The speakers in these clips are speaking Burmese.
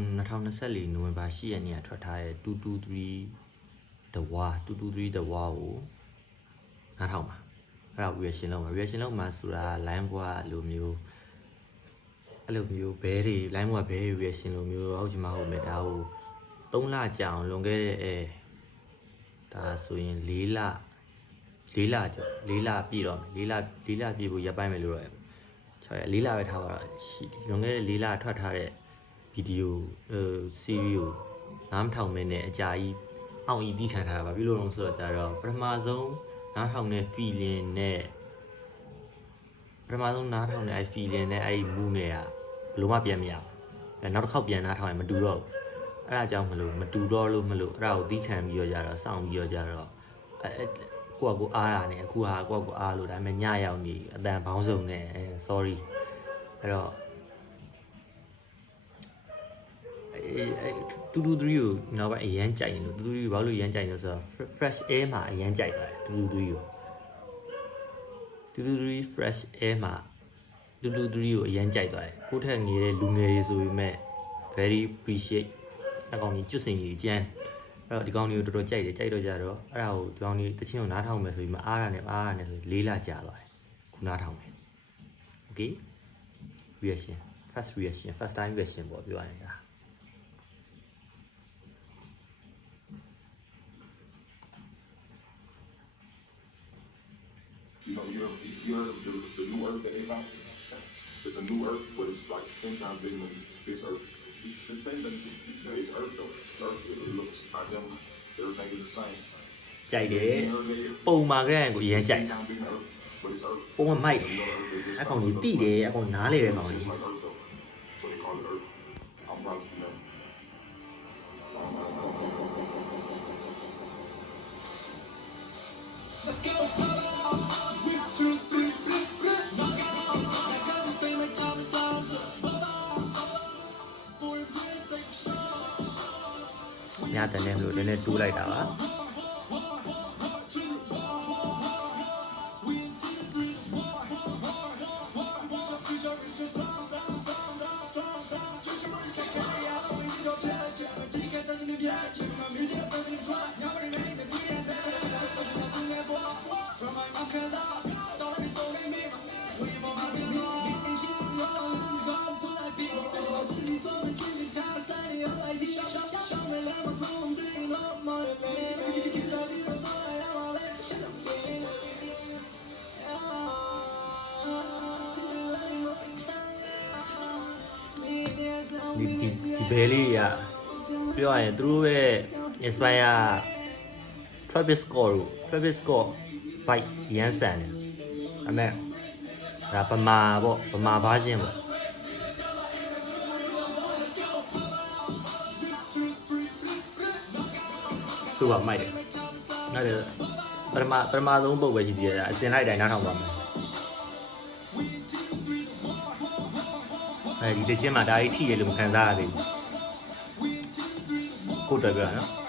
2024နိုဝင်ဘာ10ရက်နေ့ကထွက်ထားတဲ့223 The War 223 The War ကိုနားထောင်ပါအဲ့ဒါ reaction လုပ်မှာ reaction လုပ်မှာဆိုတာ line ဘွားလိုမျိုးအဲ့လိုမျိုးဘဲတွေ line ဘွားဘဲ reaction လိုမျိုးဟုတ်ချင်မှဟုတ်မယ်ဒါကို3လကြာအောင်လွန်ခဲ့တဲ့ဒါဆိုရင်4လကျော်4လပြည့်တော့မယ်4လပြည့်ဖို့ရပ်ပိုင်းမယ်လို့တော့6ရက်4လပဲထားပါတော့လွန်ခဲ့တဲ့4လထွက်ထားတဲ့ဗီဒီယိုseries ကိုနားမထောင်မင်းနဲ့အကြာကြီးအောင်ဤတီးခံထားတာပါပြီးလို့တော့ဆိုတော့ကြတော့ပထမဆုံးနားထောင်တဲ့ feeling နဲ့ပထမဆုံးနားထောင်တဲ့အဲ့ feeling နဲ့အဲ့ mood နဲ့ကဘယ်လိုမှပြန်မရဘူးနောက်တစ်ခေါက်ပြန်နားထောင်ရင်မတူတော့ဘူးအဲ့ဒါကြောင့်မတူတော့လို့မလို့အဲ့ဒါကိုတီးခံပြီးတော့ကြတော့စောင့်ပြီးတော့ကြတော့ကိုအားတာနဲ့အခုဟာကိုအားလို့ဒါပေမဲ့ညရောက်နေအတန်ဘောင်းစုံနဲ့sorry အဲ့တော့223ကိုနောက်ပိုင်းအရန်ကြိုက်နေလို့223ဘာလို့အရန်ကြိုက်လို့ဆိုတော့ fresh air မှာအရန်ကြိုက်ပါတယ်223ကို223 fresh air မှာ223ကိုအရန်ကြိုက်သွားတယ်ကိုထက်ငယ်တဲ့လူငယ်တွေဆိုပေမဲ့ very appreciate အကောင်ကြီးကျွတ်စင်ကြီးကျန်းအဲ့တော့ဒီကောင်ကြီးကိုတော်တော်ကြိုက်တယ်ကြိုက်တော့ကြတော့အဲ့ဒါကိုဒီကောင်ကြီးတချင်းကိုနားထောင်မယ်ဆိုပြီးမှအားရနဲ့ဆို4လကြာသွားတယ်ခုနားထောင်မယ် okay reaction first time reaction ပေါ့ပြောရရင်ဒါ You know, you heard of the new earth that they found? It's a new earth, but it's like 10 times bigger than this earth. It's the same, but it's earth though. It's earth. It looks identical. Everything is the same. ကြိုက်တယ်ပုံမှာကလည်းကိုအရင်ကြိုက်ပုံမမိုက်အကောင်ကြီးတိတယ်အကောင်နားလေပဲကောင်ကြီး So they call it earth. I'm probably familiar. Let's go. ညတန်တယ်လို့နည်းနည်းတူးလိုက်တာပါဒီဘဲလေးကပြောရရင်သူတို့ရဲ့ inspire Travis Scott fight ရန်ဆန်တယ်အမေဒါဗမာပေါ့ဗမာ version ပေါ့ဆိုပါမိုက်တယ်နောက်တယ်ပထမဆုံးပုတ်ပဲရှိသေးတယ်အစင်လိုက်တိုင်းနားထောင်ပါမယ်အဲဒီတချင်းမှာဒါကြီးထိရလို့မခံစားရသေးဘူးကိုတော်ပြောနော်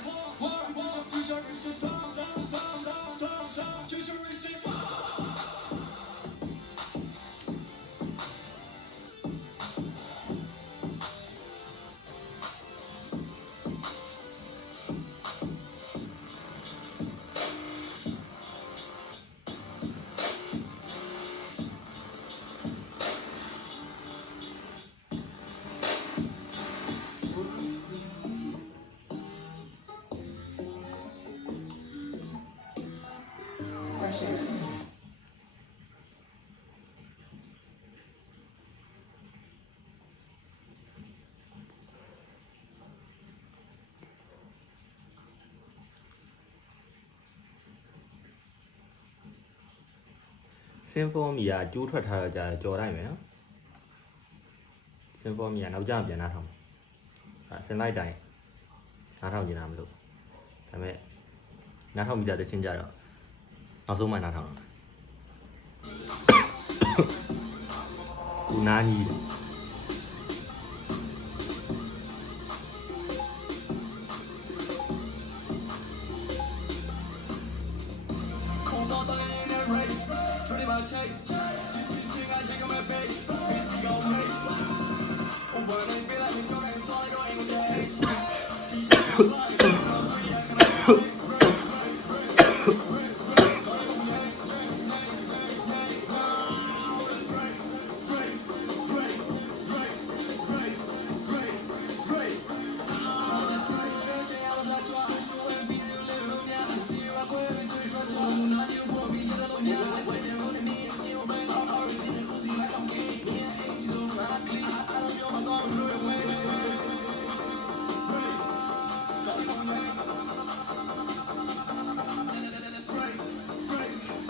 စင်ဖောမီယာကျိုးထွက်ထားတော့ကြာကြော်လိုက်မယ်နော်စင်ဖောမီယာနောက်ကျပြန်နားထောင်အဲစင်လိုက်တိုင်းနားထောင်ကျင်တာမလို့ဒါပေမဲ့နားထောင်ပြီးသားတချင်းကြတော့နောက်ဆုံးမှနားထောင်တော့ဦးနာကြီး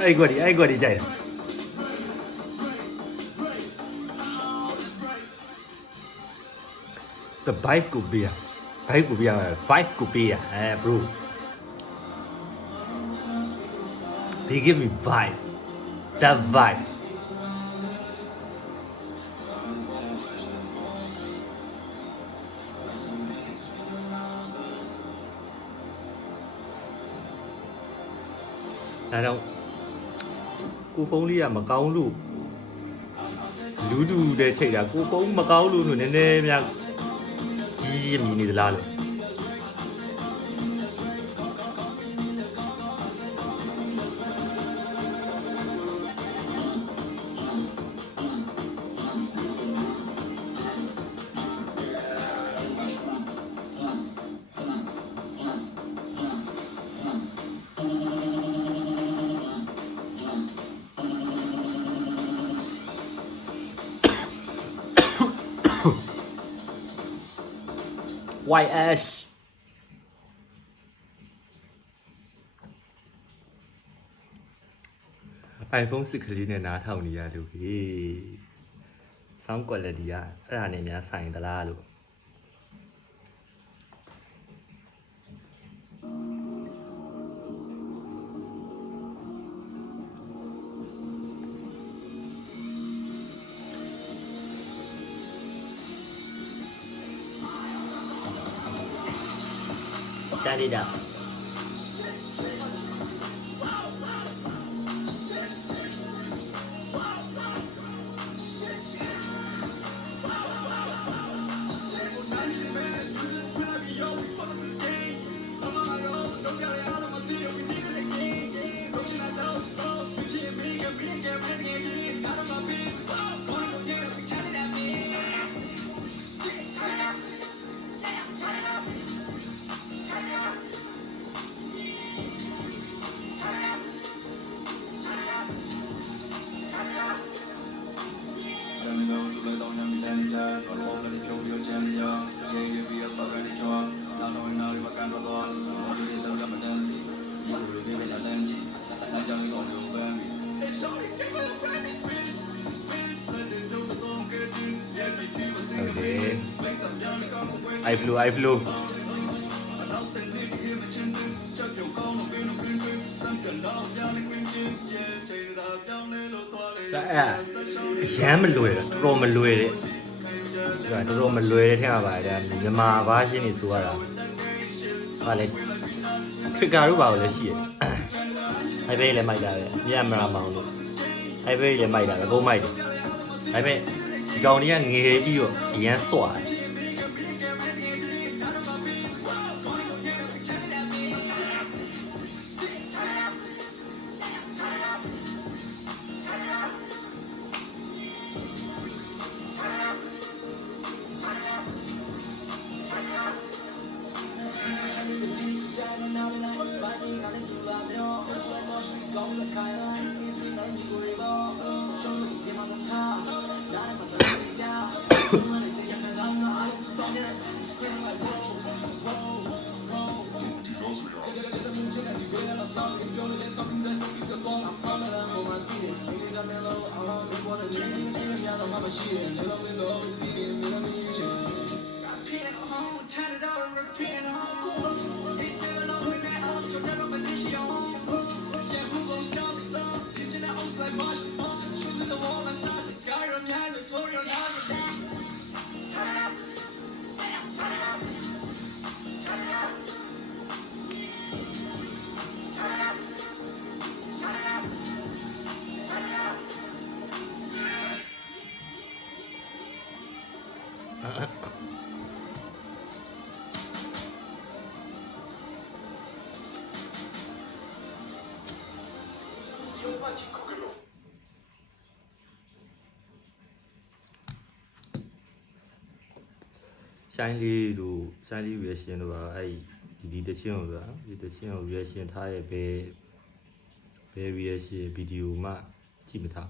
အဲ့ကွက်ဒီကြိုက်တာ The vibe ကိုပေးရ vibe ကိုပေးရ vibe ကိုပေးရbro they give me vibe that vibe ဒါတော့ကိုဖုန်းလေးကမကောင်းလို့လူတူတဲ့ချိန်တာကိုဖုန်းမကောင်းလို့ဆိုနည်းနည်းများကြီးမြင်နေသလားလို့ YS iPhone 6 ကလေးနဲ့နားထောင်နေရလို့ဟေး sound quality ကအဲ့ဒါနဲ့များဆိုင်သလားလို့ကြားရတာ Okay. I flew. Jam လွယ်တယ်တော်မလွယ်တဲ့တော်မလွယ်တဲ့ထင်ပါဗျာမြန်မာဘာရှင်းနေဆိုရတာဟာလေ trigger တို့ပါလို့လည်းရှိတယ်အဲ့ဘဲလည်းမိုက်တာပဲမြန်မာမောင်လို့အဲ့ဘဲလည်းမိုက်တာပဲအကုန်မိုက်တယ်ဒါပေမဲ့ဒီကောင်တွေကငယ်ပြီးတော့အရန်စွာတယ်ဆိုင်လေးတို့ဆိုင်လေး reaction တို့ပါအဲ့ဒီတချင်းကိုဆိုတာဒီတချင်းကို reaction ထားရဲ့ဘယ် reaction ဗီဒီယိုမှကြည့်မထား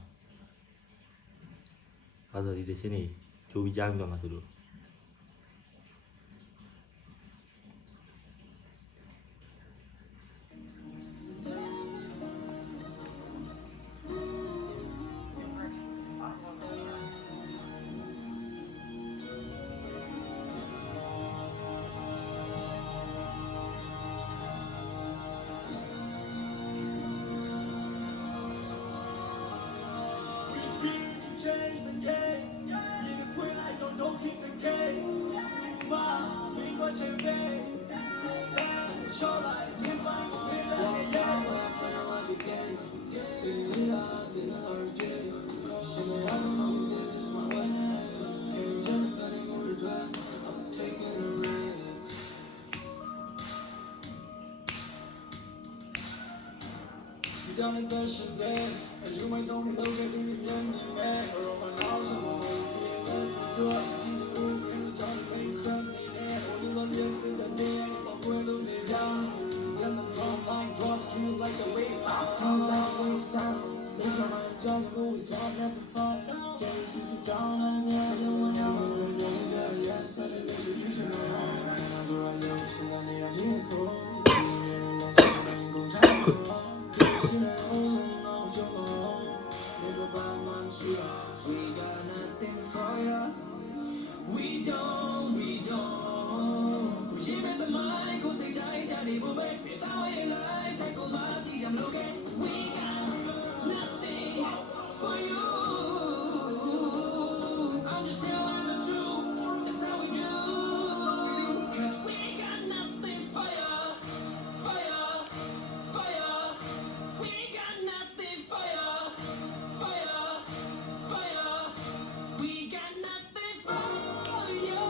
အဲ့ဒါဒီတချင်းနေကြိုးပြီးကြားပြီးတော့မှဆိုလို့ Down the dustin there, as you might only look at me, young man, or my house, and my you are the room in the John Mason, or you love yesterday, or when you lay down, then the drum line drops to you like a race out. Turn that waist out, say from my job, but we got nothing fun. James is down, and I know I am a little yes, and it is you should know. And I saw a young shit, and I am so. We got nothing for ya. We don't. She met the mic, who say die, Johnny Bobek. It's our life, take on my teeth, I'm looking. We got nothing for you. I'm just telling the truth. That's how we do. 'Cause we got nothing for ya. Fire. We got nothing for ya. Fire. We got nothing for ya.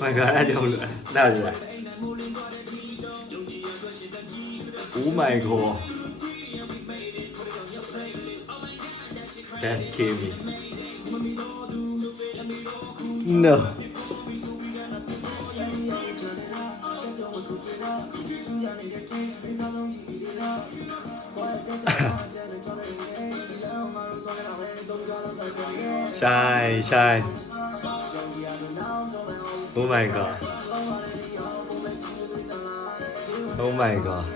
My God အဲ့ကြောင့်လို့နားရ Oh my God Just kill me No Shy Oh my God Oh my God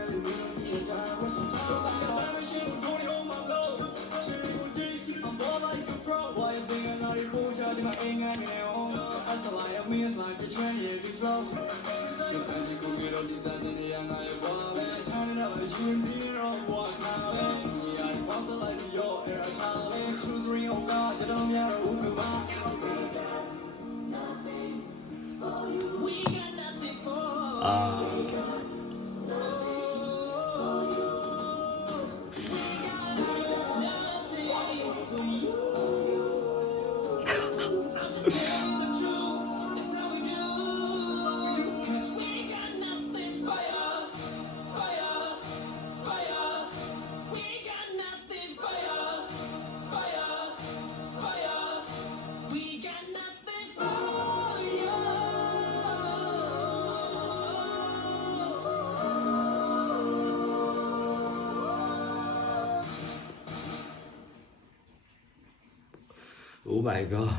Oh my God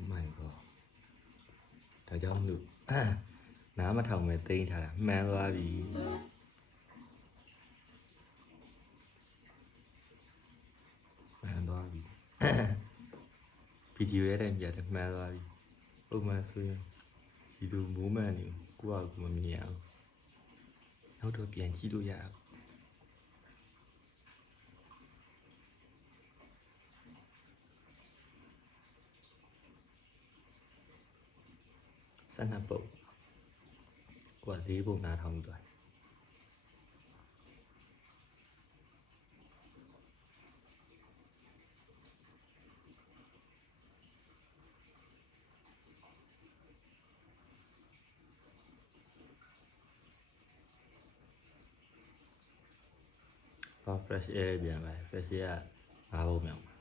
Oh my God ဒါကြောင့်လို့နားမထောင်မဲ့တိန်းထားတာမှန်သွားပြီဗီဒီယိုရဲ့တိုင်ပြတယ်မှန်သွားပြီပုံမှန်ဆိုရင်ဒီလိုမိုးမှန်နေကိုယ့်အကူမမြင်ရဘူးနောက်တော့ပြန်ကြည့်လို့ရအောင်12ပုံကိုက4ပုံနားထောင်သွားတယ်fresh air ပြန်ပါ fresh air 5ပုံမြောက်